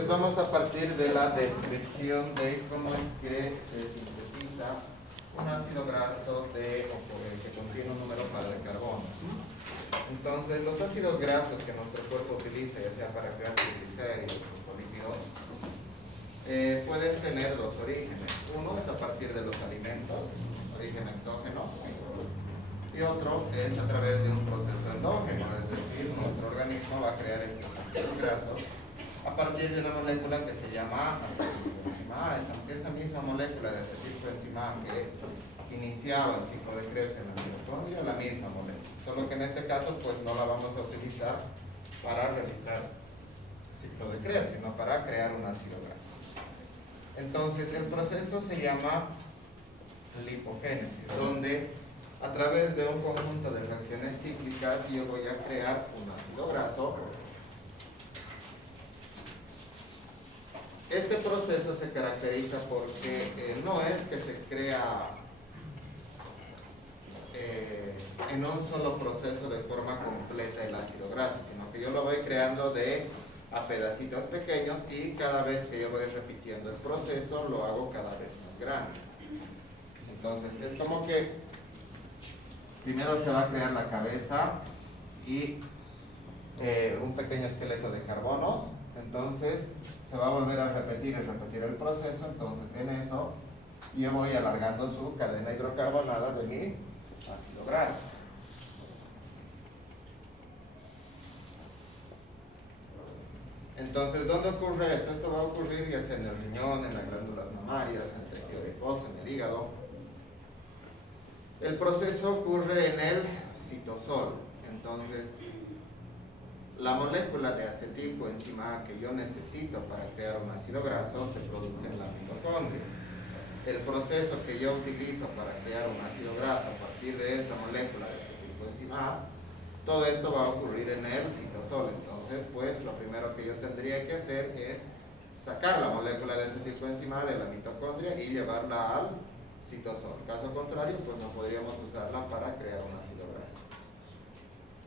Entonces vamos a partir de la descripción de cómo es que se sintetiza un ácido graso que contiene un número par de carbono. Entonces los ácidos grasos que nuestro cuerpo utiliza, ya sea para crear triglicéridos o lípidos, pueden tener dos orígenes. Uno es a partir de los alimentos, origen exógeno, y otro es a través de un proceso endógeno, es decir, nuestro organismo va a crear estos ácidos grasos a partir de una molécula que se llama acetilcoenzima A. Esa misma molécula de acetilcoenzima A que iniciaba el ciclo de Krebs en la mitocondria, la misma molécula, solo que en este caso pues no la vamos a utilizar para realizar ciclo de Krebs, sino para crear un ácido graso. Entonces el proceso se llama lipogénesis, donde a través de un conjunto de reacciones cíclicas yo voy a crear un ácido graso. Este proceso se caracteriza porque no es que se crea en un solo proceso de forma completa el ácido graso, sino que yo lo voy creando a pedacitos pequeños y cada vez que yo voy repitiendo el proceso lo hago cada vez más grande. Entonces es como que primero se va a crear la cabeza y un pequeño esqueleto de carbonos, entonces se va a volver a repetir y repetir el proceso. Entonces en eso yo voy alargando su cadena hidrocarbonada de mi ácido graso. Entonces, ¿dónde ocurre esto? Esto va a ocurrir ya sea en el riñón, en las glándulas mamarias, en el tejido adiposo, en el hígado. El proceso ocurre en el citosol. Entonces, la molécula de acetilcoenzima A que yo necesito para crear un ácido graso se produce en la mitocondria. El proceso que yo utilizo para crear un ácido graso a partir de esta molécula de acetilcoenzima A, todo esto va a ocurrir en el citosol. Entonces, pues lo primero que yo tendría que hacer es sacar la molécula de acetilcoenzima A de la mitocondria y llevarla al citosol. Caso contrario, pues no podríamos usarla para crear un ácido graso.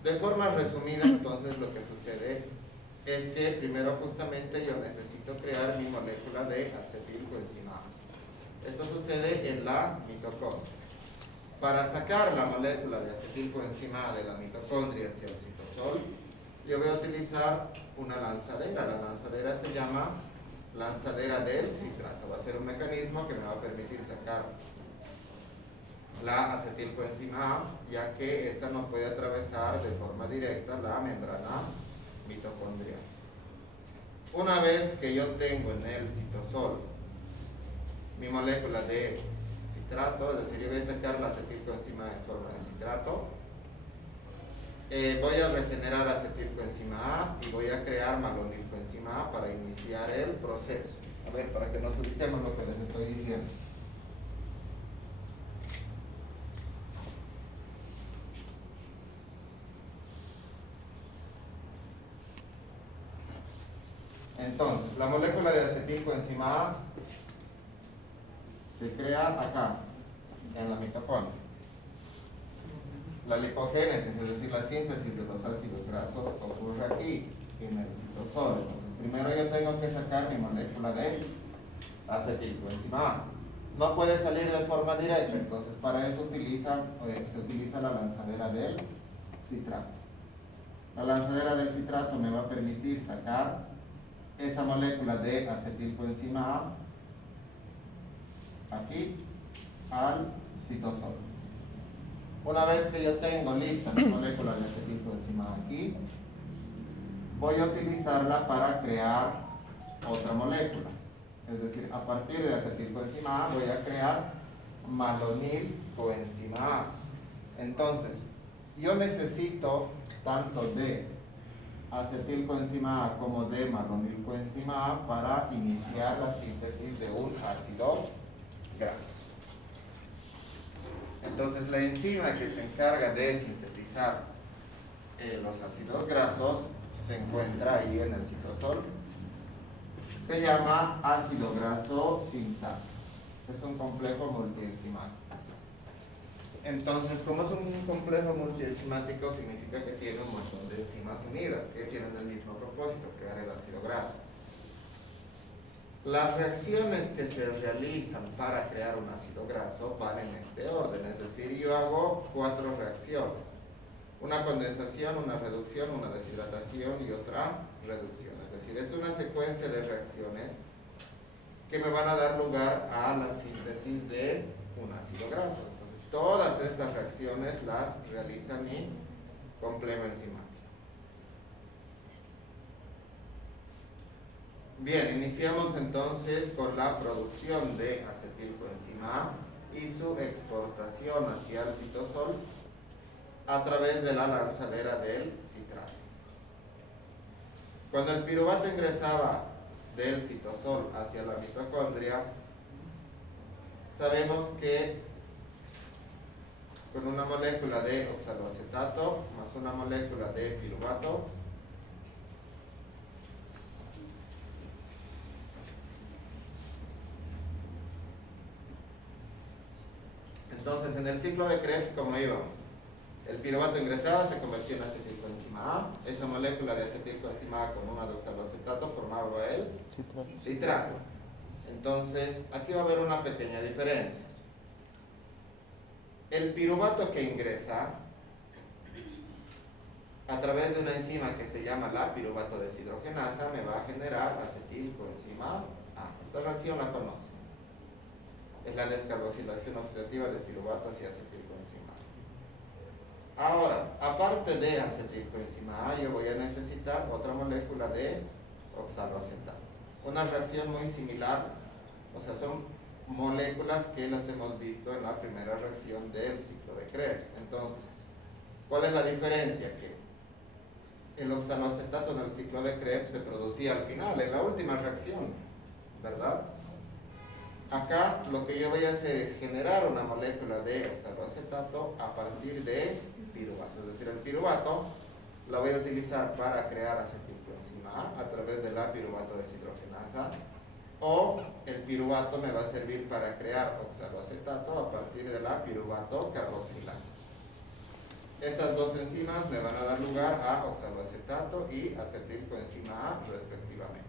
De forma resumida, entonces, lo que sucede es que primero justamente yo necesito crear mi molécula de acetilcoenzima A. Esto sucede en la mitocondria. Para sacar la molécula de acetilcoenzima A de la mitocondria hacia el citosol, yo voy a utilizar una lanzadera. La lanzadera se llama lanzadera del citrato. Va a ser un mecanismo que me va a permitir sacar la acetilcoenzima A, ya que esta no puede atravesar de forma directa la membrana mitocondrial. Una vez que yo tengo en el citosol mi molécula de citrato, es decir, yo voy a sacar la acetilcoenzima en forma de citrato, voy a regenerar acetilcoenzima A y voy a crear malonilcoenzima A para iniciar el proceso. A ver, para que nos ubiquemos lo que les estoy diciendo. Entonces, la molécula de acetilcoenzima A se crea acá, en la mitocondria. La lipogénesis, es decir, la síntesis de los ácidos grasos, ocurre aquí, en el citosol. Entonces, primero yo tengo que sacar mi molécula de acetilcoenzima A. No puede salir de forma directa, entonces para eso se utiliza la lanzadera del citrato. La lanzadera del citrato me va a permitir sacar esa molécula de acetilcoenzima A aquí al citosol. Una vez que yo tengo lista mi molécula de acetilcoenzima A aquí, voy a utilizarla para crear otra molécula. Es decir, a partir de acetilcoenzima A voy a crear malonilcoenzima A. Entonces, yo necesito tanto de acetilcoenzima A como de malonilcoenzima A para iniciar la síntesis de un ácido graso. Entonces, la enzima que se encarga de sintetizar los ácidos grasos se encuentra ahí en el citosol. Se llama ácido graso sintasa. Es un complejo multienzimático. Entonces, como es un complejo multienzimático, significa que tiene un montón de enzimas unidas que tienen el mismo propósito, crear el ácido graso. Las reacciones que se realizan para crear un ácido graso van en este orden, es decir, yo hago 4 reacciones. Una condensación, una reducción, una deshidratación y otra reducción. Es decir, es una secuencia de reacciones que me van a dar lugar a la síntesis de un ácido graso. Entonces, todas estas reacciones las realiza mi complejo enzimático. Bien, iniciamos entonces con la producción de acetilcoenzima A y su exportación hacia el citosol a través de la lanzadera del citrato. Cuando el piruvato ingresaba del citosol hacia la mitocondria, sabemos que con una molécula de oxaloacetato más una molécula de piruvato, entonces en el ciclo de Krebs, ¿cómo íbamos? El piruvato ingresaba, se convertía en acetilcoenzima A, esa molécula de acetilcoenzima A con una de oxaloacetato formaba el citrato. Entonces, aquí va a haber una pequeña diferencia. El piruvato que ingresa a través de una enzima que se llama la piruvato deshidrogenasa me va a generar acetilcoenzima A. Esta reacción la conocen. Es la descarboxilación oxidativa del piruvato hacia acetilcoenzima A. Ahora, aparte de acetilcoenzima A, yo voy a necesitar otra molécula de oxaloacetato. Una reacción muy similar, o sea, son moléculas que las hemos visto en la primera reacción del ciclo de Krebs. Entonces, ¿cuál es la diferencia? Que el oxaloacetato en el ciclo de Krebs se producía al final, en la última reacción, ¿verdad? Acá lo que yo voy a hacer es generar una molécula de oxaloacetato a partir de piruvato. Es decir, el piruvato lo voy a utilizar para crear acetilcoenzima A través de la piruvato deshidrogenasa, o el piruvato me va a servir para crear oxaloacetato a partir de la piruvato carboxilasa. Estas dos enzimas me van a dar lugar a oxaloacetato y acetilcoenzima A respectivamente.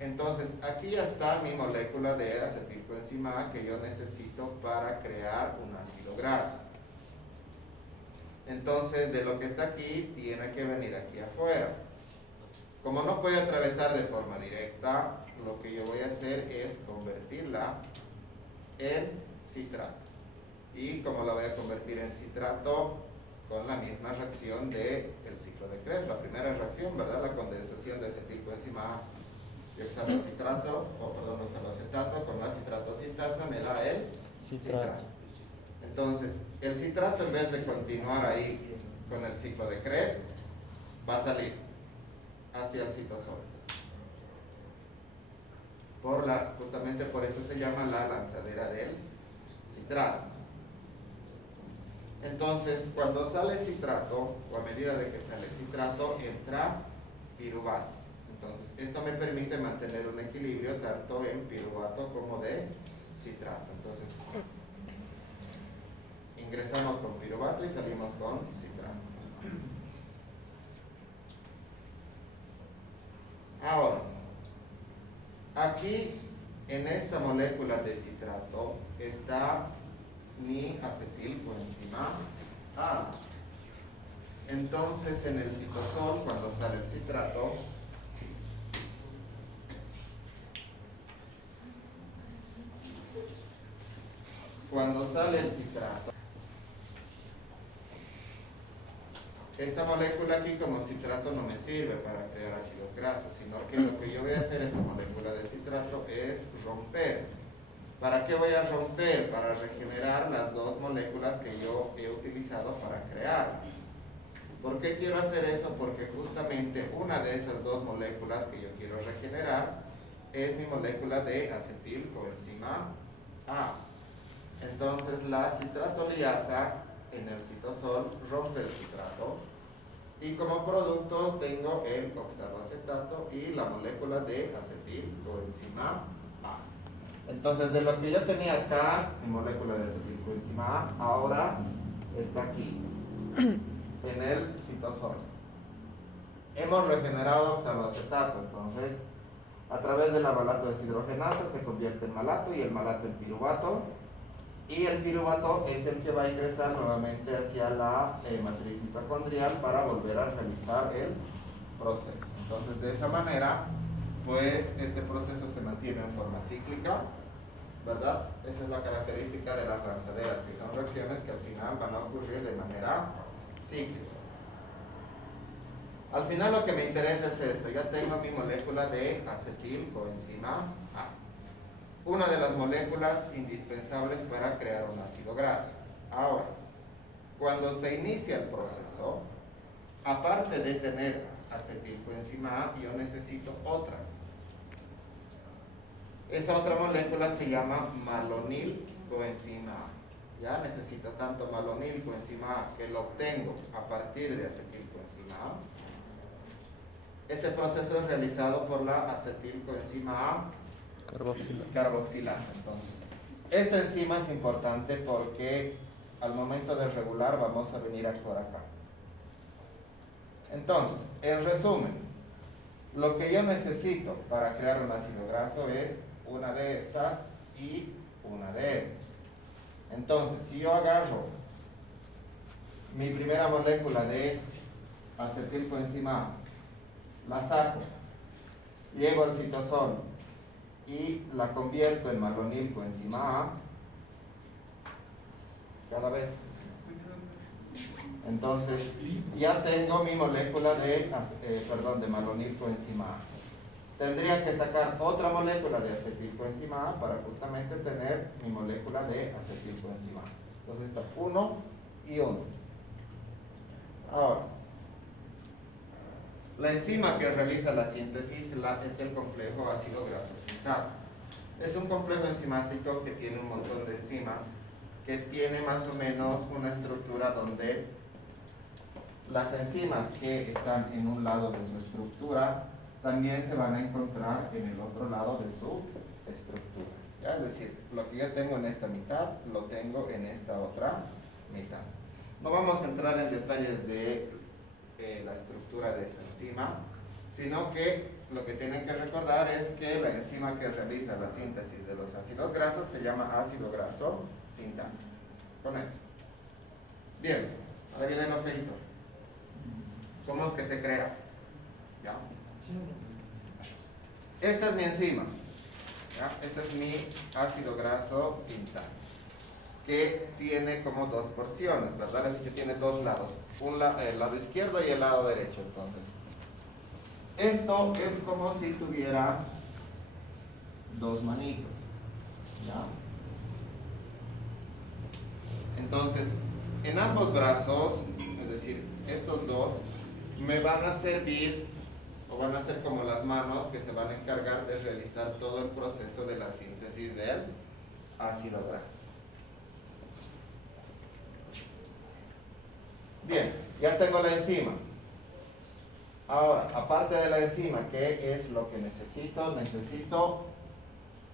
Entonces, aquí ya está mi molécula de acetilcoenzima A que yo necesito para crear un ácido graso. Entonces, de lo que está aquí, tiene que venir aquí afuera. Como no puede atravesar de forma directa, lo que yo voy a hacer es convertirla en citrato. Y como la voy a convertir en citrato, con la misma reacción del ciclo de Krebs. La primera reacción, ¿verdad? La condensación de acetilcoenzima A y oxaloacetato con la citrato sintasa me da el citrato. Entonces, el citrato, en vez de continuar ahí con el ciclo de Krebs, va a salir hacia el citosol. Justamente por eso se llama la lanzadera del citrato. Entonces, cuando sale citrato, o a medida de que sale citrato, entra piruvato. Entonces, esto me permite mantener un equilibrio tanto en piruvato como de citrato. Entonces, ingresamos con piruvato y salimos con citrato. Ahora, aquí en esta molécula de citrato está mi acetilcoenzima A. Entonces, en el citosol, cuando sale el citrato, esta molécula aquí como citrato no me sirve para crear ácidos grasos, sino que lo que yo voy a hacer esta molécula de citrato es romper. ¿Para qué voy a romper? Para regenerar las dos moléculas que yo he utilizado para crear. ¿Por qué quiero hacer eso? Porque justamente una de esas dos moléculas que yo quiero regenerar es mi molécula de acetilcoenzima A. Entonces la citratoliasa en el citosol rompe el citrato y como productos tengo el oxaloacetato y la molécula de acetilcoenzima A. Entonces, de lo que yo tenía acá, mi molécula de acetilcoenzima A, ahora está aquí, en el citosol. Hemos regenerado oxaloacetato, entonces A través de la malato deshidrogenasa se convierte en malato y el malato en piruvato. Y el piruvato es el que va a ingresar nuevamente hacia la matriz mitocondrial para volver a realizar el proceso. Entonces, de esa manera, pues este proceso se mantiene en forma cíclica, ¿verdad? Esa es la característica de las lanzaderas, que son reacciones que al final van a ocurrir de manera cíclica. Al final lo que me interesa es esto. Ya tengo mi molécula de acetilcoenzima A, una de las moléculas indispensables para crear un ácido graso. Ahora, cuando se inicia el proceso, aparte de tener acetilcoenzima A, yo necesito otra. Esa otra molécula se llama malonilcoenzima A. Ya necesito tanto malonilcoenzima A, que lo obtengo a partir de acetilcoenzima A. Ese proceso es realizado por la acetilcoenzima A carboxilasa. Entonces, esta enzima es importante porque al momento de regular vamos a venir a actuar acá. Entonces, en resumen, lo que yo necesito para crear un ácido graso es una de estas y una de estas. Entonces, si yo agarro mi primera molécula de acetilcoenzima A, la saco, llego al citosol y la convierto en malonilcoenzima A, cada vez. Entonces, ya tengo mi molécula de malonilcoenzima A. Tendría que sacar otra molécula de acetilcoenzima A para justamente tener mi molécula de acetilcoenzima A. Entonces, está 1 y 1. Ahora, la enzima que realiza la síntesis es el complejo ácido graso sintasa. Es un complejo enzimático que tiene un montón de enzimas, que tiene más o menos una estructura donde las enzimas que están en un lado de su estructura también se van a encontrar en el otro lado de su estructura. ¿Ya? Es decir, lo que yo tengo en esta mitad, lo tengo en esta otra mitad. No vamos a entrar en detalles de la estructura de esta enzima, sino que lo que tienen que recordar es que la enzima que realiza la síntesis de los ácidos grasos se llama ácido graso sintasa. Con eso. Bien, ahora viene lo feito. ¿Cómo es que se crea? ¿Ya? Esta es mi enzima. ¿Ya? Este es mi ácido graso sintasa, que tiene como dos porciones, ¿verdad? Así que tiene dos lados, el lado izquierdo y el lado derecho. Entonces, esto es como si tuviera dos manitos, ¿ya? Entonces, en ambos brazos, es decir, estos dos, me van a servir, o van a ser como las manos que se van a encargar de realizar todo el proceso de la síntesis del ácido graso. Bien, ya tengo la enzima. Ahora, aparte de la enzima, ¿qué es lo que necesito? Necesito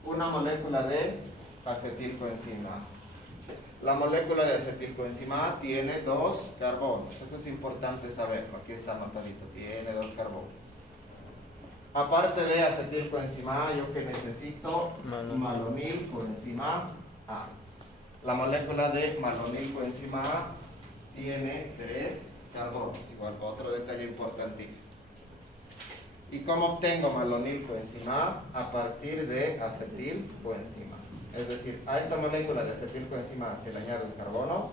una molécula de acetilcoenzima A. La molécula de acetilcoenzima A tiene dos carbonos. Eso es importante saberlo. Aquí está anotadito. Tiene dos carbonos. Aparte de acetilcoenzima A, yo que necesito malonilcoenzima A. La molécula de malonilcoenzima A tiene 3 carbonos, igual otro detalle importantísimo. ¿Y cómo obtengo malonilcoenzima A? A partir de acetilcoenzima A. Es decir, a esta molécula de acetilcoenzima A se le añade un carbono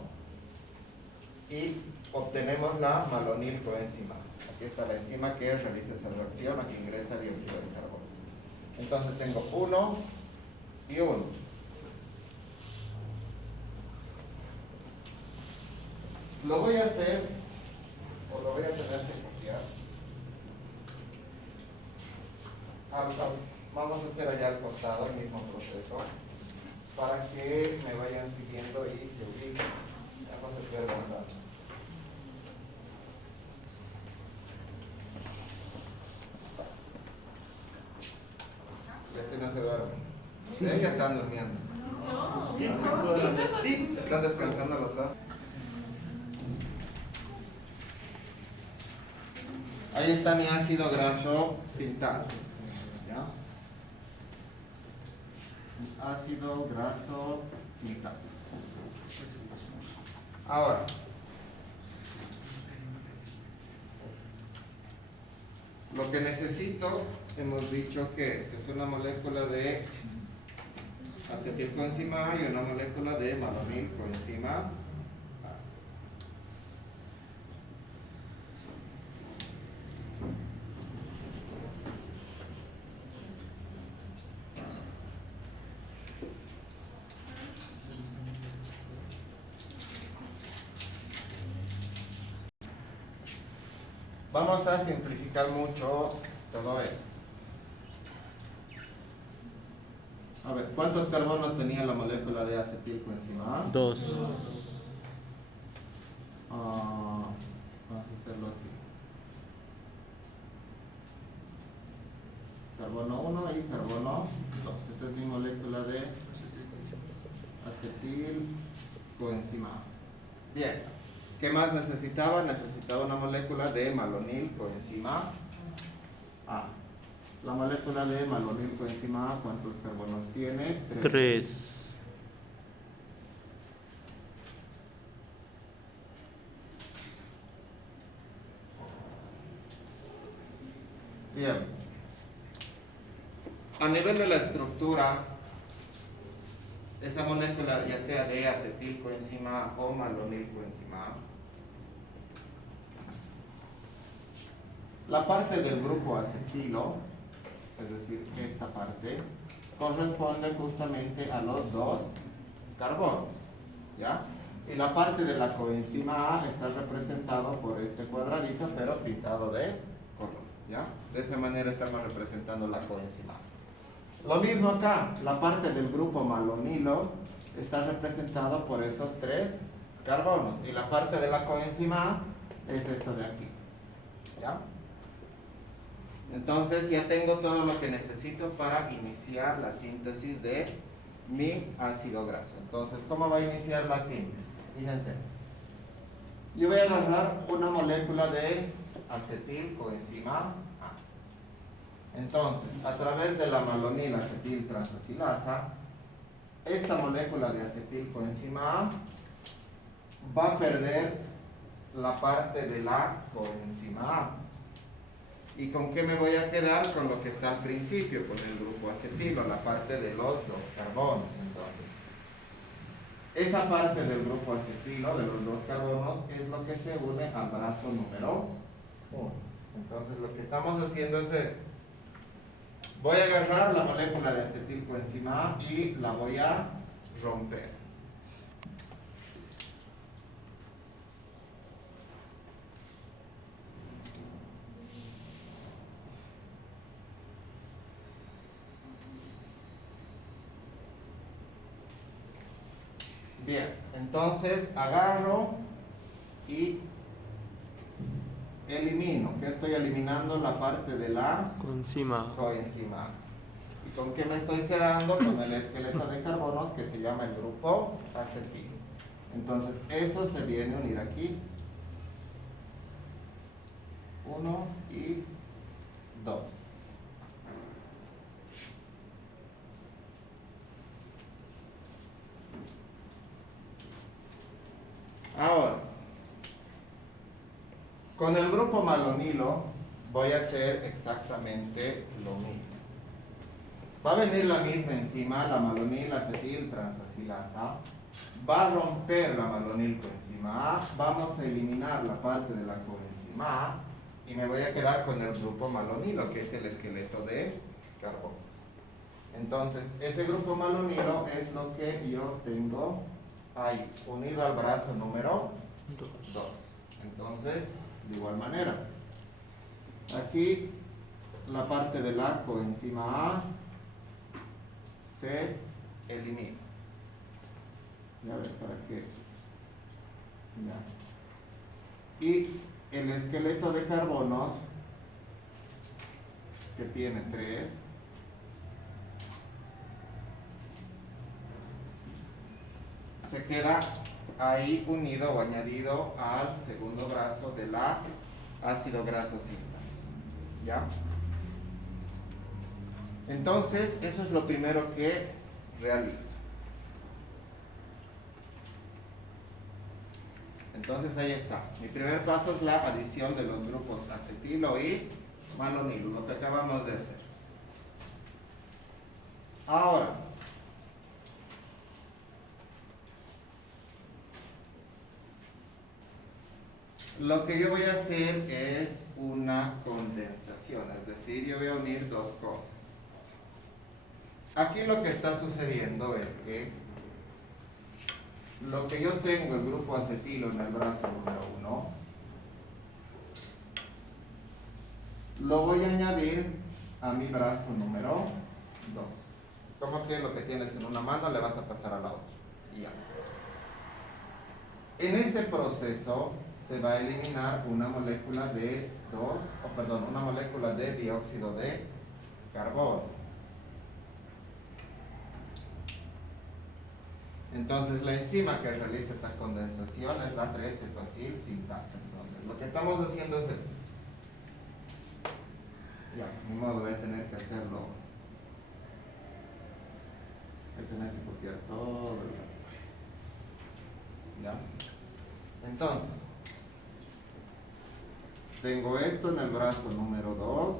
y obtenemos la malonilcoenzima A. Aquí está la enzima que realiza esa reacción, aquí ingresa dióxido de carbono. Entonces tengo 1 y 1. Lo voy a hacer, o lo voy a tener que copiar. Vamos a hacer allá al costado el mismo proceso, para que me vayan siguiendo y se ubiquen. Ya no se pierdan nada. Y así no se duermen. Ya están durmiendo. No. Están descansando los ojos. Ahí está mi ácido graso sintasa. ¿Ya? ácido graso sintasa. Ahora, lo que necesito, hemos dicho que es una molécula de acetilcoenzima A y una molécula de malonilcoenzima A. Vamos a simplificar mucho todo esto. A ver, ¿cuántos carbonos tenía la molécula de acetilcoenzima A? 2. Vamos a hacerlo así. Carbono 1 y carbono 2. Esta es mi molécula de acetilcoenzima A. Bien. ¿Qué más necesitaba? Necesitaba una molécula de malonilcoenzima A. La molécula de malonilcoenzima A, ¿cuántos carbonos tiene? 3. Bien. A nivel de la estructura, esa molécula, ya sea de acetilcoenzima A o malonilcoenzima A, la parte del grupo acetilo, es decir, esta parte, corresponde justamente a los dos carbonos, ¿ya? Y la parte de la coenzima A está representado por este cuadradito, pero pintado de color, ¿ya? De esa manera estamos representando la coenzima A. Lo mismo acá, la parte del grupo malonilo está representado por esos tres carbonos, y la parte de la coenzima A es esto de aquí, ¿ya? Entonces ya tengo todo lo que necesito para iniciar la síntesis de mi ácido graso. Entonces, ¿cómo va a iniciar la síntesis? Fíjense. Yo voy a agarrar una molécula de acetilcoenzima A. Entonces, a través de la malonilacetil transacilasa, esta molécula de acetilcoenzima A va a perder la parte de la coenzima A. ¿Y con qué me voy a quedar? Con lo que está al principio, con el grupo acetilo, la parte de los dos carbonos. Entonces, esa parte del grupo acetilo, de los dos carbonos, es lo que se une al brazo número 1. Entonces, lo que estamos haciendo es esto. Voy a agarrar la molécula de acetilcoenzima A y la voy a romper. Bien, entonces agarro y elimino. ¿Qué estoy eliminando? La parte de la Coenzima. coenzima. ¿Y con qué me estoy quedando? Con el esqueleto de carbonos que se llama el grupo acetilo. Entonces eso se viene a unir aquí. 1 y 2. Ahora, con el grupo malonilo voy a hacer exactamente lo mismo. Va a venir la misma enzima, la malonilacetil transacilasa, va a romper la malonilcoenzima A, vamos a eliminar la parte de la coenzima A y me voy a quedar con el grupo malonilo, que es el esqueleto de carbono. Entonces, ese grupo malonilo es lo que yo tengo ahí, unido al brazo número 2. Entonces, de igual manera, aquí la parte de la coenzima A se elimina. Ya ver, para qué. Ya. Y el esqueleto de carbonos, que tiene 3, se queda ahí unido o añadido al segundo brazo de la ácido graso sintasa. ¿Ya? Entonces, eso es lo primero que realizo. Entonces ahí está. Mi primer paso es la adición de los grupos acetilo y malonilo, lo que acabamos de hacer. Ahora, lo que yo voy a hacer es una condensación, es decir, yo voy a unir dos cosas. Aquí lo que está sucediendo es que lo que yo tengo, el grupo acetilo en el brazo número 1, lo voy a añadir a mi brazo número 2. Es como que lo que tienes en una mano le vas a pasar a la otra. Y ya. En ese proceso se va a eliminar una molécula de una molécula de dióxido de carbono. Entonces la enzima que realiza esta condensación es la 3-cetoacidil sintasa. Entonces lo que estamos haciendo es esto. Ya, ni modo, voy a tener que hacerlo. Voy a tener que copiar todo. Ya. Entonces, tengo esto en el brazo número 2.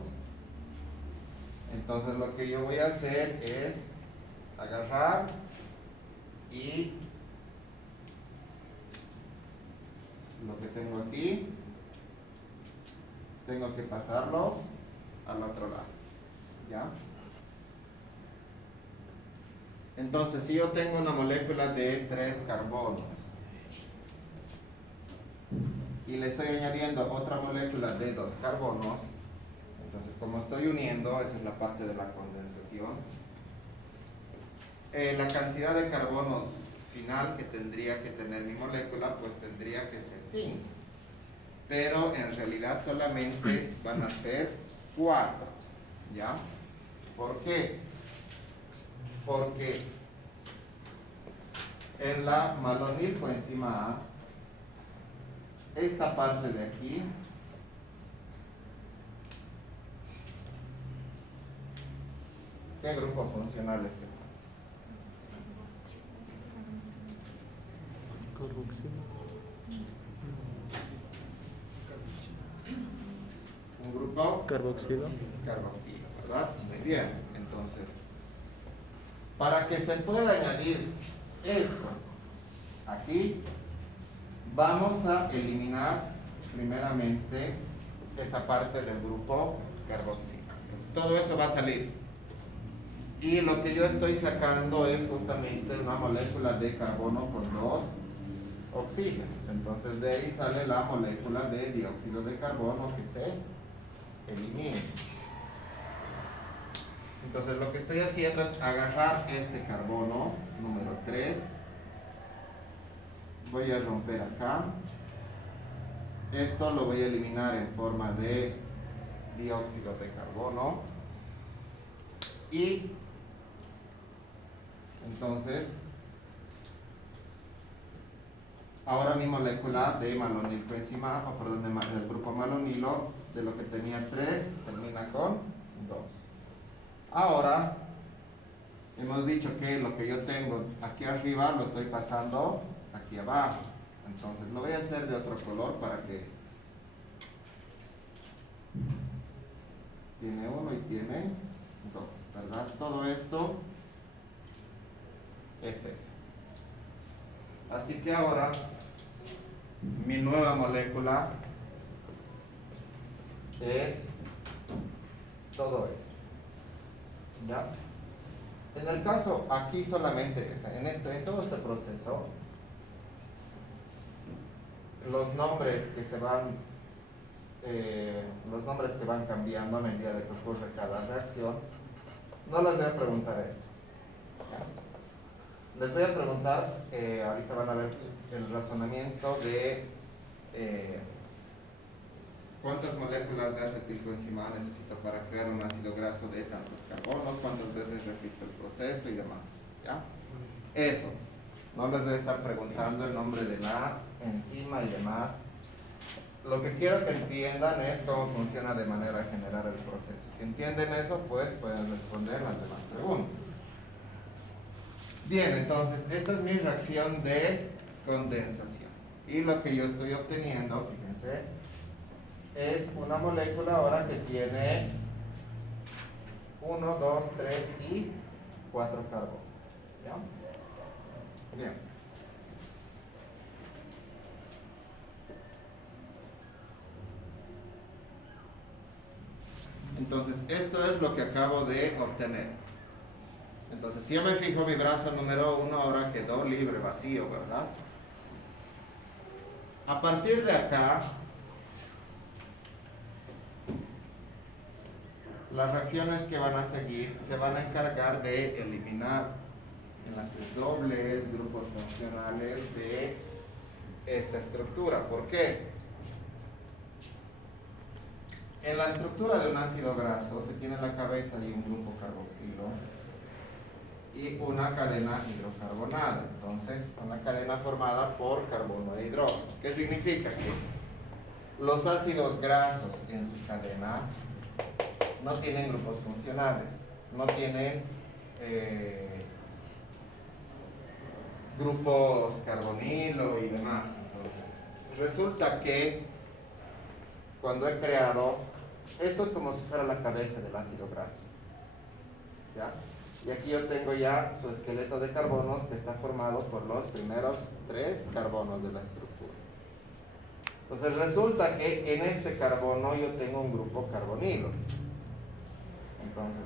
Entonces lo que yo voy a hacer es agarrar y lo que tengo aquí tengo que pasarlo al otro lado. ¿Ya? Entonces, si yo tengo una molécula de 3 carbonos y le estoy añadiendo otra molécula de 2 carbonos, entonces como estoy uniendo, esa es la parte de la condensación, la cantidad de carbonos final que tendría que tener mi molécula, pues tendría que ser 5. Pero en realidad solamente van a ser 4. ¿Ya? ¿Por qué? Porque en la malonilcoenzima A, esta parte de aquí ¿qué grupo funcional es ese? Un grupo carboxilo, ¿verdad? Muy bien. Entonces, para que se pueda añadir esto aquí, vamos a eliminar primeramente esa parte del grupo carboxilo. Entonces, todo eso va a salir. Y lo que yo estoy sacando es justamente una molécula de carbono con 2 oxígenos. Entonces, de ahí sale la molécula de dióxido de carbono que se elimina. Entonces, lo que estoy haciendo es agarrar este carbono número 3. Voy a romper acá. Esto lo voy a eliminar en forma de dióxido de carbono. Y entonces, ahora mi molécula de malonilcoenzima, del grupo malonilo, de lo que tenía 3, termina con 2. Ahora, hemos dicho que lo que yo tengo aquí arriba lo estoy pasando aquí abajo. Entonces, lo voy a hacer de otro color para que tiene 1 y tiene 2, ¿verdad? Todo esto es eso. Así que ahora mi nueva molécula es todo esto. ¿Ya? En el caso aquí solamente en todo este proceso, los nombres que van cambiando a medida de que ocurre cada reacción, no les voy a preguntar esto. ¿Ya? Les voy a preguntar, ahorita van a ver el razonamiento de cuántas moléculas de acetilcoenzima necesito para crear un ácido graso de tantos carbonos, cuántas veces repito el proceso y demás. ¿Ya? Eso. No les voy a estar preguntando el nombre de la enzima y demás. Lo que quiero que entiendan es cómo funciona de manera general el proceso. Si entienden eso, pues pueden responder las demás preguntas. Bien, entonces, esta es mi reacción de condensación. Y lo que yo estoy obteniendo, fíjense, es una molécula ahora que tiene 1, 2, 3 y 4 carbonos. ¿Ya? Bien. Entonces, esto es lo que acabo de obtener. Entonces, si yo me fijo, mi brazo número 1 ahora quedó libre, vacío, ¿verdad? A partir de acá, las reacciones que van a seguir se van a encargar de eliminar enlaces dobles, grupos funcionales de esta estructura. ¿Por qué? En la estructura de un ácido graso se tiene la cabeza y un grupo carboxilo y una cadena hidrocarbonada. Entonces, una cadena formada por carbono e hidrógeno. ¿Qué significa? Que los ácidos grasos en su cadena no tienen grupos funcionales, no tienen grupos carbonilo y demás. Entonces, resulta que cuando he creado, esto es como si fuera la cabeza del ácido graso, ¿ya? Y aquí yo tengo ya su esqueleto de carbonos que está formado por los primeros 3 carbonos de la estructura. Entonces resulta que en este carbono yo tengo un grupo carbonilo. Entonces,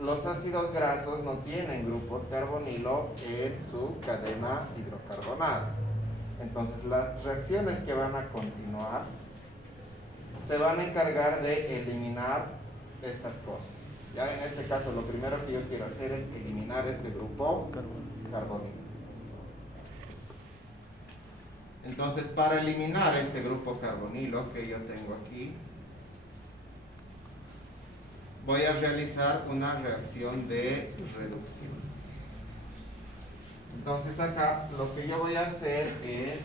los ácidos grasos no tienen grupos carbonilo en su cadena hidrocarbonada. Entonces, las reacciones que van a continuar se van a encargar de eliminar estas cosas. Ya en este caso, lo primero que yo quiero hacer es eliminar este grupo carbonilo. Entonces, para eliminar este grupo carbonilo que yo tengo aquí, voy a realizar una reacción de reducción. Entonces acá lo que yo voy a hacer es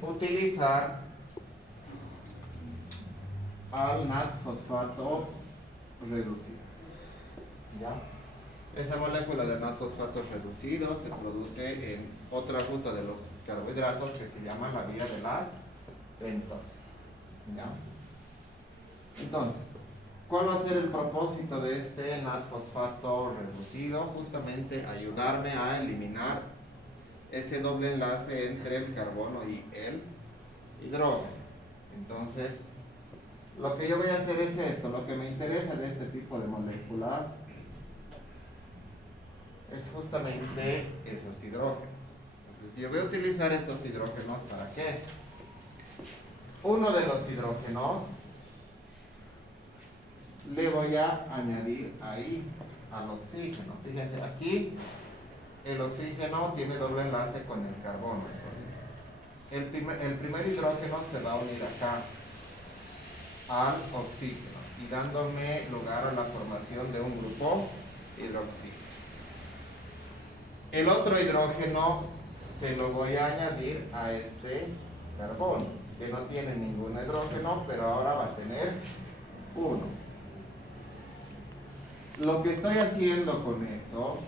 utilizar al NADH-fosfato reducido. ¿Ya? Esa molécula de NADH-fosfato reducido se produce en otra ruta de los carbohidratos que se llama la vía de las pentosas. ¿Ya? Entonces, ¿cuál va a ser el propósito de este NADH-fosfato reducido? Justamente ayudarme a eliminar ese doble enlace entre el carbono y el hidrógeno. Entonces, lo que yo voy a hacer es esto. Lo que me interesa de este tipo de moléculas es justamente esos hidrógenos. Entonces, yo voy a utilizar esos hidrógenos, ¿para qué? Uno de los hidrógenos le voy a añadir ahí al oxígeno. Fíjense, aquí el oxígeno tiene doble enlace con el carbono. Entonces, el primer hidrógeno se va a unir acá al oxígeno y dándome lugar a la formación de un grupo hidroxilo. El otro hidrógeno se lo voy a añadir a este carbono, que no tiene ningún hidrógeno, pero ahora va a tener uno. Lo que estoy haciendo con eso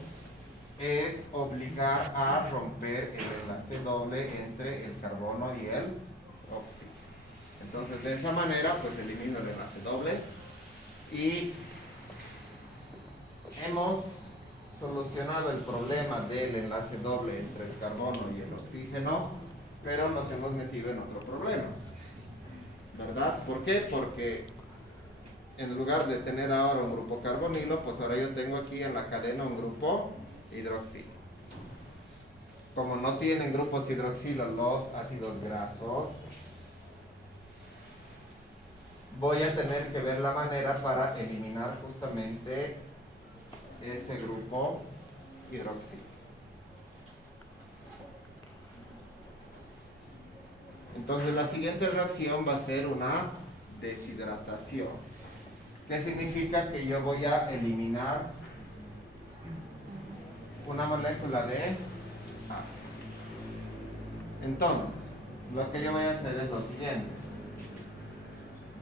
es obligar a romper el enlace doble entre el carbono y el oxígeno. Entonces, de esa manera, pues elimino el enlace doble y hemos solucionado el problema del enlace doble entre el carbono y el oxígeno, pero nos hemos metido en otro problema, ¿verdad? ¿Por qué? Porque en lugar de tener ahora un grupo carbonilo, pues ahora yo tengo aquí en la cadena un grupo hidroxilo. Como no tienen grupos hidroxilos los ácidos grasos, voy a tener que ver la manera para eliminar justamente ese grupo hidroxilo. Entonces la siguiente reacción va a ser una deshidratación. ¿Qué significa? Que yo voy a eliminar una molécula de agua. Entonces, lo que yo voy a hacer es lo siguiente.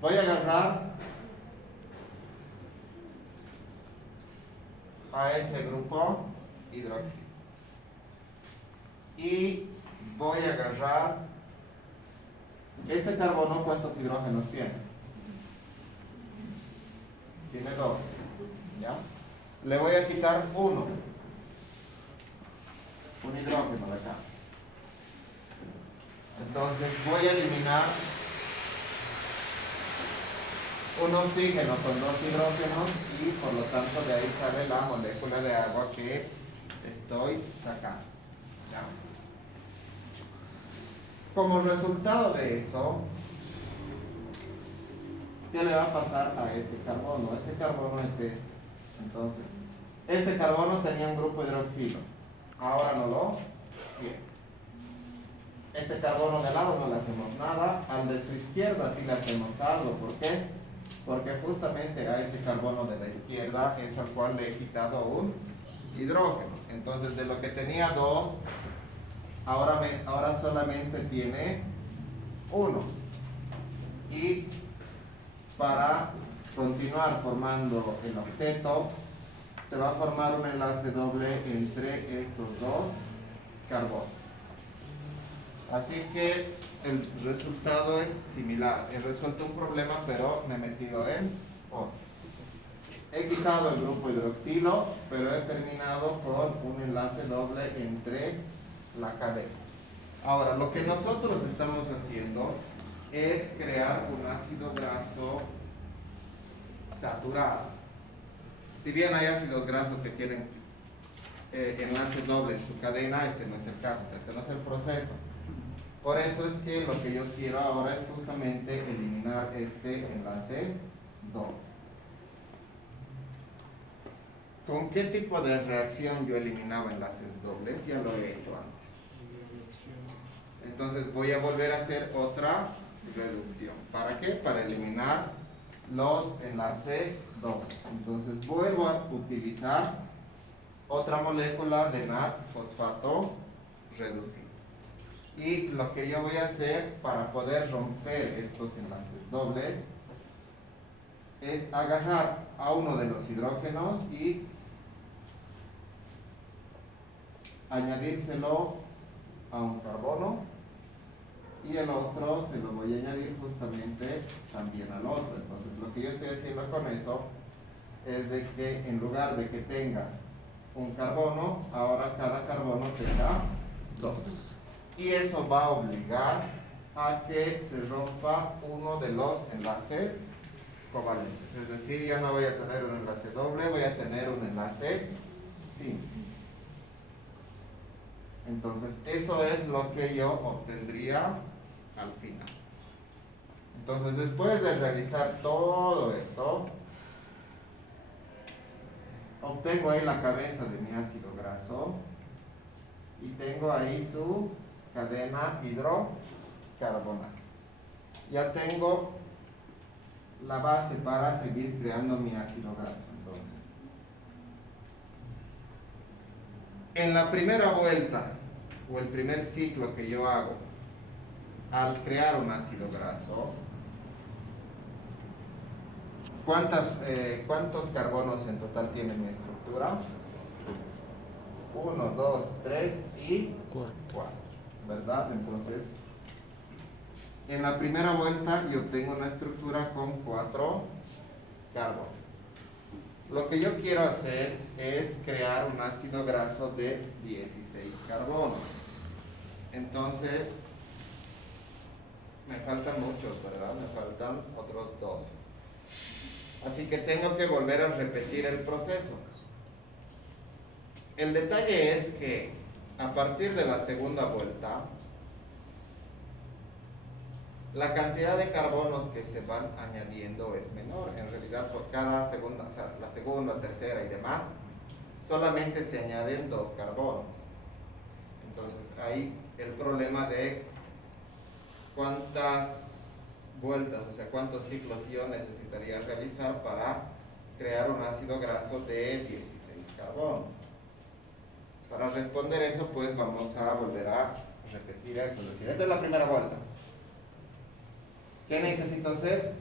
Voy a agarrar a ese grupo hidroxilo. Y voy a agarrar este carbono. ¿Cuántos hidrógenos tiene? Tiene 2. ¿Ya? Le voy a quitar un hidrógeno de acá. Entonces voy a eliminar un oxígeno con 2 hidrógenos y por lo tanto de ahí sale la molécula de agua que estoy sacando. ¿Ya? Como resultado de eso, ¿qué le va a pasar a ese carbono? Ese carbono es este. Entonces, este carbono tenía un grupo hidroxilo. Ahora no lo tiene. Este carbono de lado no le hacemos nada. Al de su izquierda sí le hacemos algo. ¿Por qué? Porque justamente a ese carbono de la izquierda es al cual le he quitado un hidrógeno. Entonces, de lo que tenía 2, ahora solamente tiene 1. Y para continuar formando el objeto, se va a formar un enlace doble entre estos dos carbonos. Así que el resultado es similar. He resuelto un problema, pero me he metido en otro. He quitado el grupo hidroxilo, pero he terminado con un enlace doble entre la cadena. Ahora, lo que nosotros estamos haciendo es crear un ácido graso saturado. Si bien hay ácidos grasos que tienen enlace doble en su cadena, este no es el caso, o sea, este no es el proceso. Por eso es que lo que yo quiero ahora es justamente eliminar este enlace doble. ¿Con qué tipo de reacción yo eliminaba enlaces dobles? Ya lo he hecho antes. Entonces voy a volver a hacer otra reducción. ¿Para qué? Para eliminar los enlaces dobles. Entonces vuelvo a utilizar otra molécula de NAD-fosfato reducido. Y lo que yo voy a hacer para poder romper estos enlaces dobles es agarrar a uno de los hidrógenos y añadírselo a un carbono, y el otro se lo voy a añadir justamente también al otro. Entonces lo que yo estoy haciendo con eso es de que en lugar de que tenga un carbono, ahora cada carbono tenga 2. Y eso va a obligar a que se rompa uno de los enlaces covalentes. Es decir, ya no voy a tener un enlace doble, voy a tener un enlace simple. Entonces, eso es lo que yo obtendría al final. Entonces, después de realizar todo esto, obtengo ahí la cabeza de mi ácido graso y tengo ahí su cadena hidrocarbonal. Ya tengo la base para seguir creando mi ácido graso. Entonces, en la primera vuelta o el primer ciclo que yo hago al crear un ácido graso, ¿cuántos carbonos en total tiene mi estructura? 1, 2, 3 y 4, ¿verdad? Entonces, en la primera vuelta yo obtengo una estructura con 4 carbonos. Lo que yo quiero hacer es crear un ácido graso de 16 carbonos. Entonces, me faltan muchos, ¿verdad? Me faltan otros 12. Así que tengo que volver a repetir el proceso. El detalle es que a partir de la segunda vuelta, la cantidad de carbonos que se van añadiendo es menor. En realidad, por cada segunda, o sea, la segunda, tercera y demás, solamente se añaden 2 carbonos. Entonces, ahí el problema de cuántas vueltas, o sea, cuántos ciclos yo necesitaría realizar para crear un ácido graso de 16 carbonos. Para responder eso, pues vamos a volver a repetir esto. Es decir, esta es la primera vuelta. ¿Qué necesito hacer?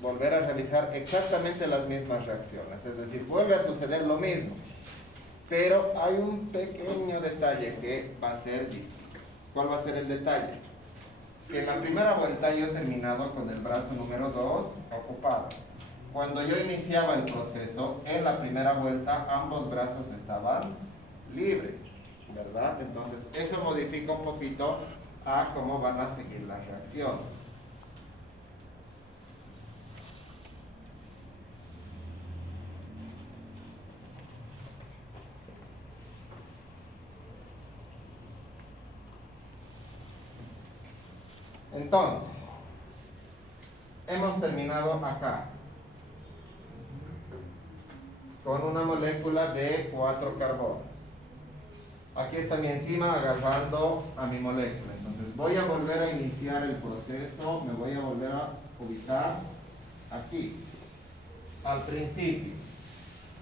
volver a realizar exactamente las mismas reacciones, es decir, vuelve a suceder lo mismo, pero hay un pequeño detalle que va a ser distinto. ¿Cuál va a ser el detalle? Que en la primera vuelta yo he terminado con el brazo número 2 ocupado. Cuando yo iniciaba el proceso, en la primera vuelta ambos brazos estaban libres, ¿verdad? Entonces eso modifica un poquito a cómo van a seguir las reacciones. Entonces, hemos terminado acá con una molécula de 4 carbonos. Aquí está mi enzima agarrando a mi molécula. Entonces voy a volver a iniciar el proceso, me voy a volver a ubicar aquí, al principio,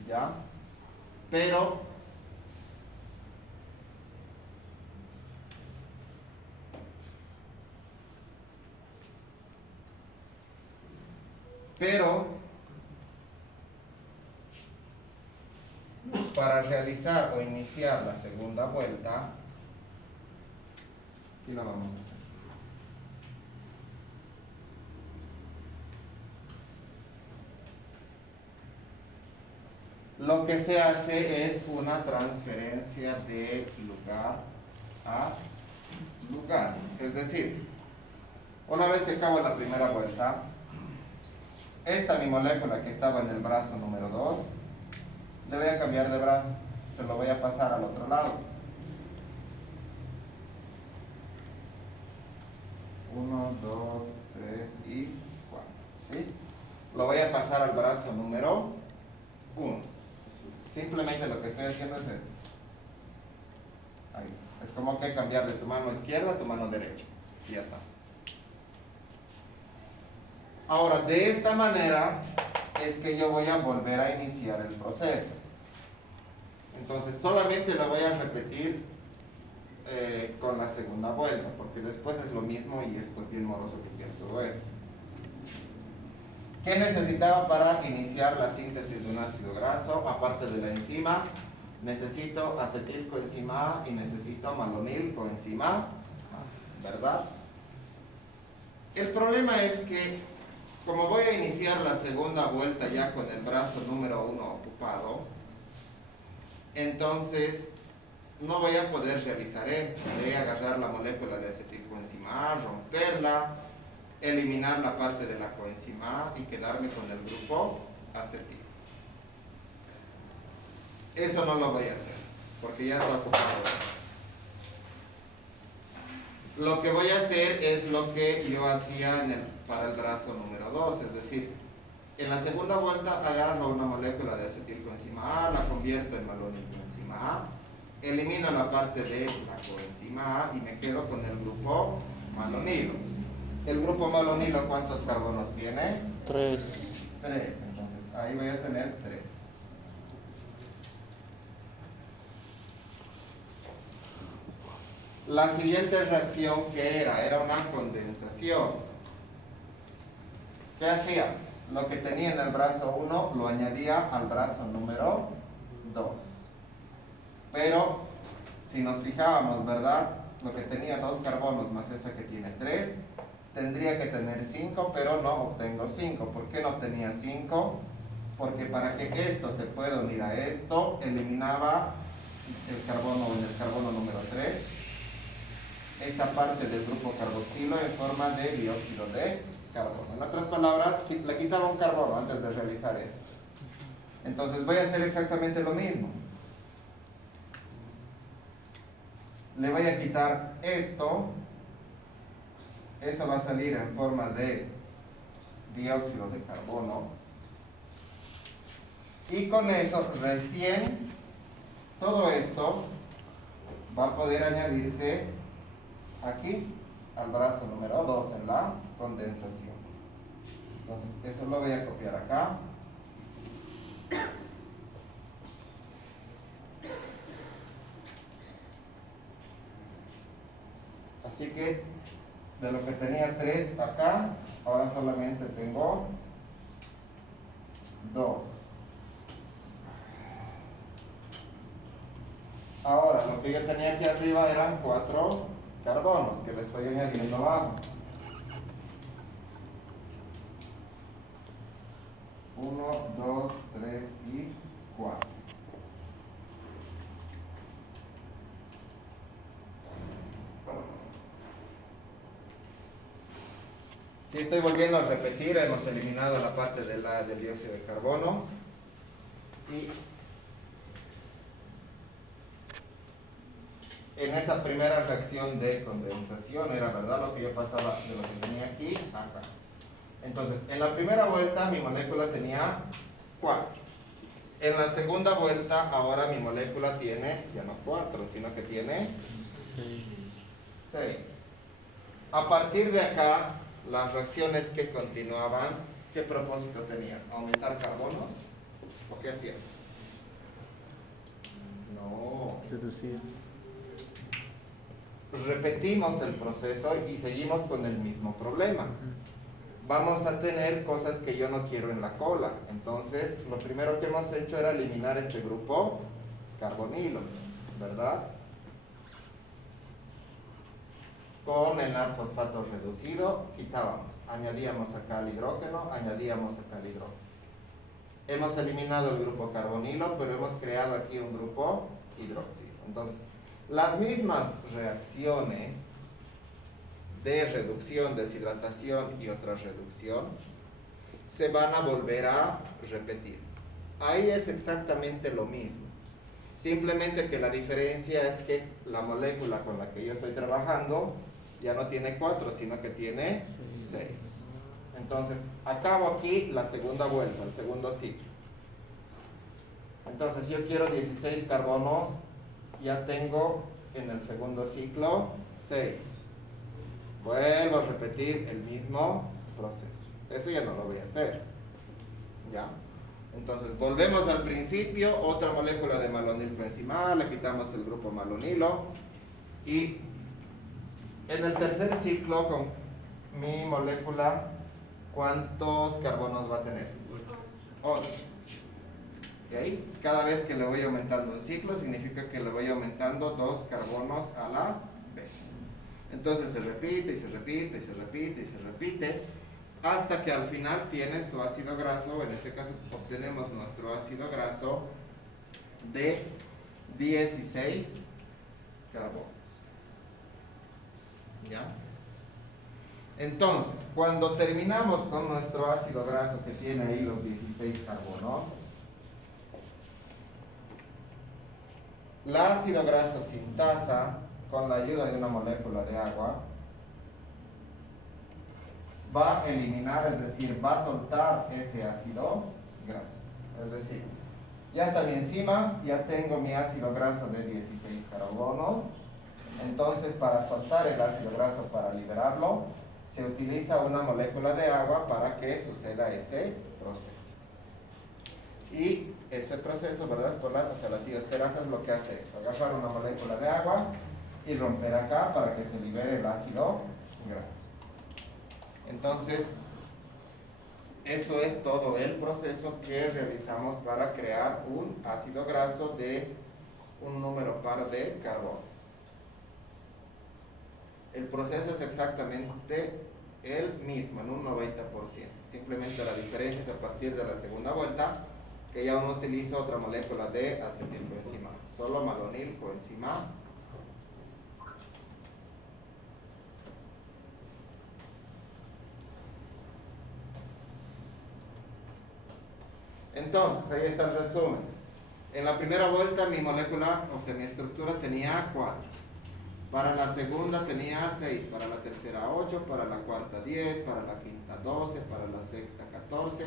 ¿ya? Pero para realizar o iniciar la segunda vuelta, y la vamos a hacer. Lo que se hace es una transferencia de lugar a lugar. Es decir, una vez que acabo la primera vuelta, esta mi molécula que estaba en el brazo número 2, le voy a cambiar de brazo, se lo voy a pasar al otro lado. 1, 2, 3 y 4, ¿sí? Lo voy a pasar al brazo número 1. Simplemente lo que estoy haciendo es esto. Ahí. Es como que cambiar de tu mano izquierda a tu mano derecha. Y ya está. Ahora, de esta manera es que yo voy a volver a iniciar el proceso. Entonces, solamente lo voy a repetir con la segunda vuelta, porque después es lo mismo y es pues bien moroso que tiene todo esto. ¿Qué necesitaba para iniciar la síntesis de un ácido graso? Aparte de la enzima, necesito acetilcoenzima A y necesito malonilcoenzima A, ¿verdad? El problema es que, como voy a iniciar la segunda vuelta ya con el brazo número 1 ocupado, entonces no voy a poder realizar esto, de agarrar la molécula de acetilcoenzima A, romperla, eliminar la parte de la coenzima A y quedarme con el grupo acetil. Eso no lo voy a hacer, porque ya está ocupado. Lo que voy a hacer es lo que yo hacía para el brazo número 2, es decir, en la segunda vuelta agarro una molécula de acetilcoenzima A, la convierto en malonilcoenzima A, elimino la parte de la coenzima A y me quedo con el grupo malonilo. ¿El grupo malonilo cuántos carbonos tiene? 3. 3, entonces ahí voy a tener 3. La siguiente reacción, ¿qué era? Era una condensación. ¿Qué hacía? Lo que tenía en el brazo 1 lo añadía al brazo número 2. Pero, si nos fijábamos, ¿verdad? Lo que tenía 2 carbonos más esta que tiene 3, tendría que tener 5, pero no obtengo 5. ¿Por qué no tenía 5? Porque para que esto se pueda unir a esto, eliminaba el carbono número 3, esta parte del grupo carboxilo en forma de dióxido de carbono. En otras palabras, le quitaba un carbono antes de realizar eso. Entonces voy a hacer exactamente lo mismo. Le voy a quitar esto. Eso va a salir en forma de dióxido de carbono. Y con eso, recién, todo esto va a poder añadirse aquí, al brazo número 2 en la condensación. Entonces, eso lo voy a copiar acá. Así que, de lo que tenía 3 acá, ahora solamente tengo 2. Ahora, lo que yo tenía aquí arriba eran 4 carbonos que le estoy añadiendo abajo. 1, 2, 3 y 4. Si estoy volviendo a repetir, hemos eliminado la parte del dióxido de carbono y en esa primera reacción de condensación era verdad lo que yo pasaba de lo que tenía aquí a acá. Entonces, en la primera vuelta mi molécula tenía 4. En la segunda vuelta, ahora mi molécula tiene ya no 4, sino que tiene 6. A partir de acá, las reacciones que continuaban, ¿qué propósito tenían? ¿Aumentar carbonos? ¿O qué hacían? No. Reducir. Repetimos el proceso y seguimos con el mismo problema. Vamos a tener cosas que yo no quiero en la cola. Entonces, lo primero que hemos hecho era eliminar este grupo carbonilo, ¿verdad? Con el fosfato reducido, quitábamos. Añadíamos acá el hidrógeno, añadíamos acá el hidrógeno. Hemos eliminado el grupo carbonilo, pero hemos creado aquí un grupo hidróxido. Entonces, las mismas reacciones de reducción, deshidratación y otra reducción se van a volver a repetir. Ahí es exactamente lo mismo. Simplemente que la diferencia es que la molécula con la que yo estoy trabajando ya no tiene 4, sino que tiene 6. Entonces, acabo aquí la segunda vuelta, el segundo ciclo. Entonces, yo quiero 16 carbonos, ya tengo en el segundo ciclo 6. Vuelvo a repetir el mismo proceso. Eso ya no lo voy a hacer. ¿Ya? Entonces, volvemos al principio, otra molécula de malonil coenzima, le quitamos el grupo malonilo y en el tercer ciclo con mi molécula, ¿cuántos carbonos va a tener? 8. ¿Okay? Cada vez que le voy aumentando un ciclo, significa que le voy aumentando 2 carbonos a la vez. Entonces se repite y se repite y se repite y se repite hasta que al final tienes tu ácido graso. En este caso obtenemos nuestro ácido graso de 16 carbonos. ¿Ya? Entonces, cuando terminamos con nuestro ácido graso que tiene ahí los 16 carbonos, el ácido graso sintasa con la ayuda de una molécula de agua va a eliminar, es decir, va a soltar ese ácido graso. Es decir, ya está mi enzima, ya tengo mi ácido graso de 16 carbonos. Entonces, para soltar el ácido graso, para liberarlo, se utiliza una molécula de agua para que suceda ese proceso. Y ese proceso, ¿verdad? Por la tioesterasa es lo que hace eso, agarrar una molécula de agua y romper acá para que se libere el ácido graso. Entonces, eso es todo el proceso que realizamos para crear un ácido graso de un número par de carbonos. El proceso es exactamente el mismo, en un 90%. Simplemente la diferencia es a partir de la segunda vuelta, que ya uno utiliza otra molécula de acetilcoenzima, solo malonil coenzima. Entonces, ahí está el resumen. En la primera vuelta mi molécula, o sea, mi estructura tenía 4. Para la segunda tenía 6, para la tercera 8, para la cuarta 10, para la quinta 12, para la sexta 14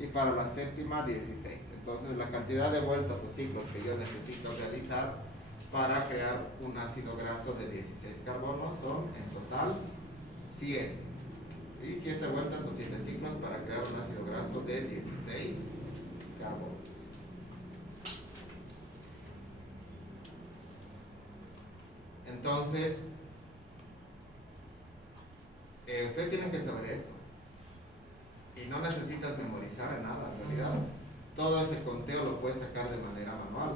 y para la séptima 16. Entonces la cantidad de vueltas o ciclos que yo necesito realizar para crear un ácido graso de 16 carbonos son en total 7. ¿Sí? 7 vueltas o 7 ciclos para crear un ácido graso de 16 carbonos. Entonces, ustedes tienen que saber esto. Y no necesitas memorizar nada, en realidad. todo ese conteo lo puedes sacar de manera manual.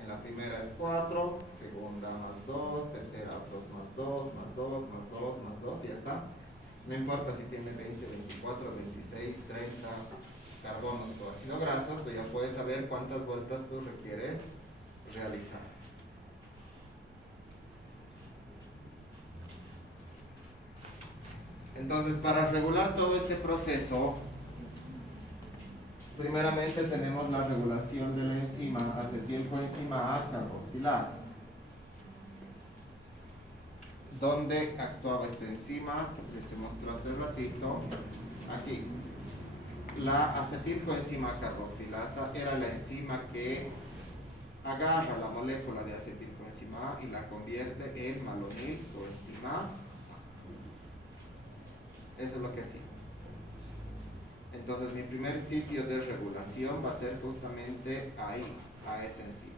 En la primera es 4, segunda más 2, tercera 2 más 2, más 2, más 2, más 2, y ya está. No importa si tiene 20, 24, 26, 30 carbonos o ácido graso, tú ya puedes saber cuántas vueltas tú requieres realizar. Entonces, para regular todo este proceso, primeramente tenemos la regulación de la enzima acetilcoenzima A carboxilasa. ¿Dónde actuaba esta enzima? Que se mostró hace ratito. Aquí. La acetilcoenzima carboxilasa era la enzima que agarra la molécula de acetilcoenzima A y la convierte en malonilcoenzima A. Eso es lo que hacía. Entonces mi primer sitio de regulación va a ser justamente ahí, a esa enzima.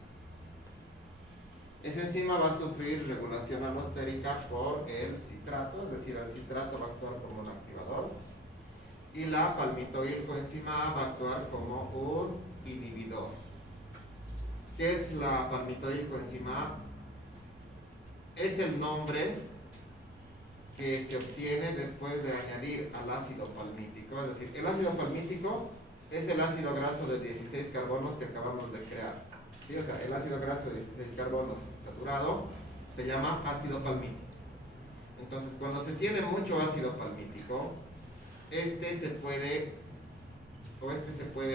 Esa enzima va a sufrir regulación alostérica por el citrato, es decir, el citrato va a actuar como un activador, y la palmitoilcoenzima A va a actuar como un inhibidor. ¿Qué es la palmitoilcoenzima A? Es el nombre que se obtiene después de añadir al ácido palmítico, es decir, el ácido palmítico es el ácido graso de 16 carbonos que acabamos de crear. ¿Sí? O sea, el ácido graso de 16 carbonos saturado se llama ácido palmítico. Entonces, cuando se tiene mucho ácido palmítico, este se puede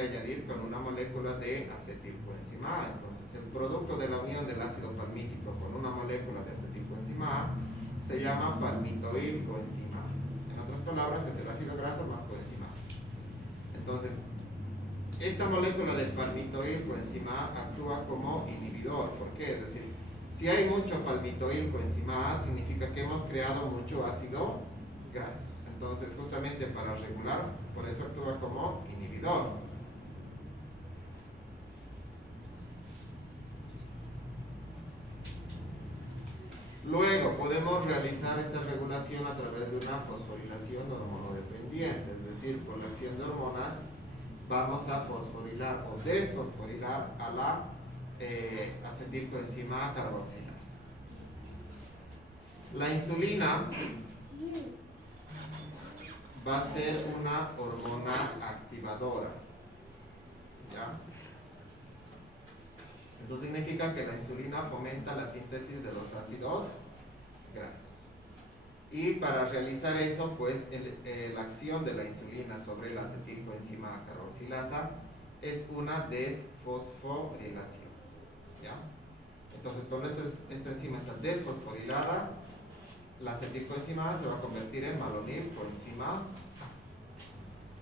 añadir con una molécula de acetilcoenzima A. Entonces, el producto de la unión del ácido palmítico con una molécula de acetilcoenzima A se llama palmitoilcoenzima A. En otras palabras, es el ácido graso más coenzima A. Entonces, esta molécula del palmitoilcoenzima A actúa como inhibidor. ¿Por qué? Es decir, si hay mucho palmitoilcoenzima A, significa que hemos creado mucho ácido graso. Entonces, justamente para regular, por eso actúa como inhibidor. Luego, podemos realizar esta regulación a través de una fosforilación hormonodependiente, es decir, por la acción de hormonas vamos a fosforilar o desfosforilar a la acetilcoenzima A carboxilasa. La insulina va a ser una hormona activadora. ¿Ya? Eso significa que la insulina fomenta la síntesis de los ácidos grasos. Y para realizar eso, pues la acción de la insulina sobre la acetilcoenzima A carboxilasa es una desfosforilación. ¿Ya? Entonces, cuando esta enzima está desfosforilada, la acetilcoenzima A se va a convertir en malonilcoenzima A.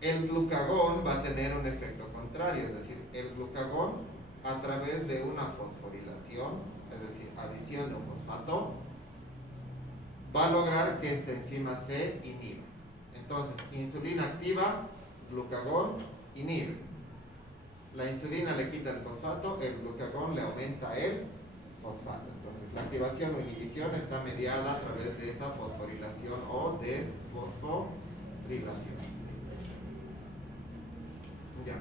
El glucagón va a tener un efecto contrario, es decir, el glucagón a través de una fosforilación, es decir, adición de un fosfato, va a lograr que esta enzima se inhiba. Entonces, insulina activa, glucagón inhibe. La insulina le quita el fosfato, el glucagón le aumenta el fosfato. Entonces, la activación o inhibición está mediada a través de esa fosforilación o desfosforilación. Ya.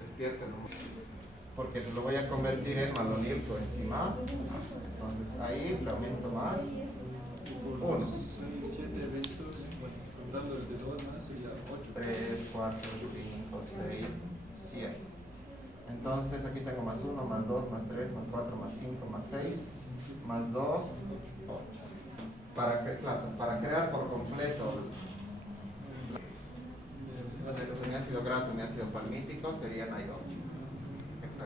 Despierten, porque lo voy a convertir en malonilcoenzima A. Entonces, ahí le aumento más 1. 7 eventos, contando el de 2 más, sería 8. 3, 4, 5, 6, 7. Entonces aquí tengo más 1, más 2, más 3, más 4, más 5, más 6, más 2, 8. Para crear por completo mi ácido graso y mi ácido palmítico serían ahí 2.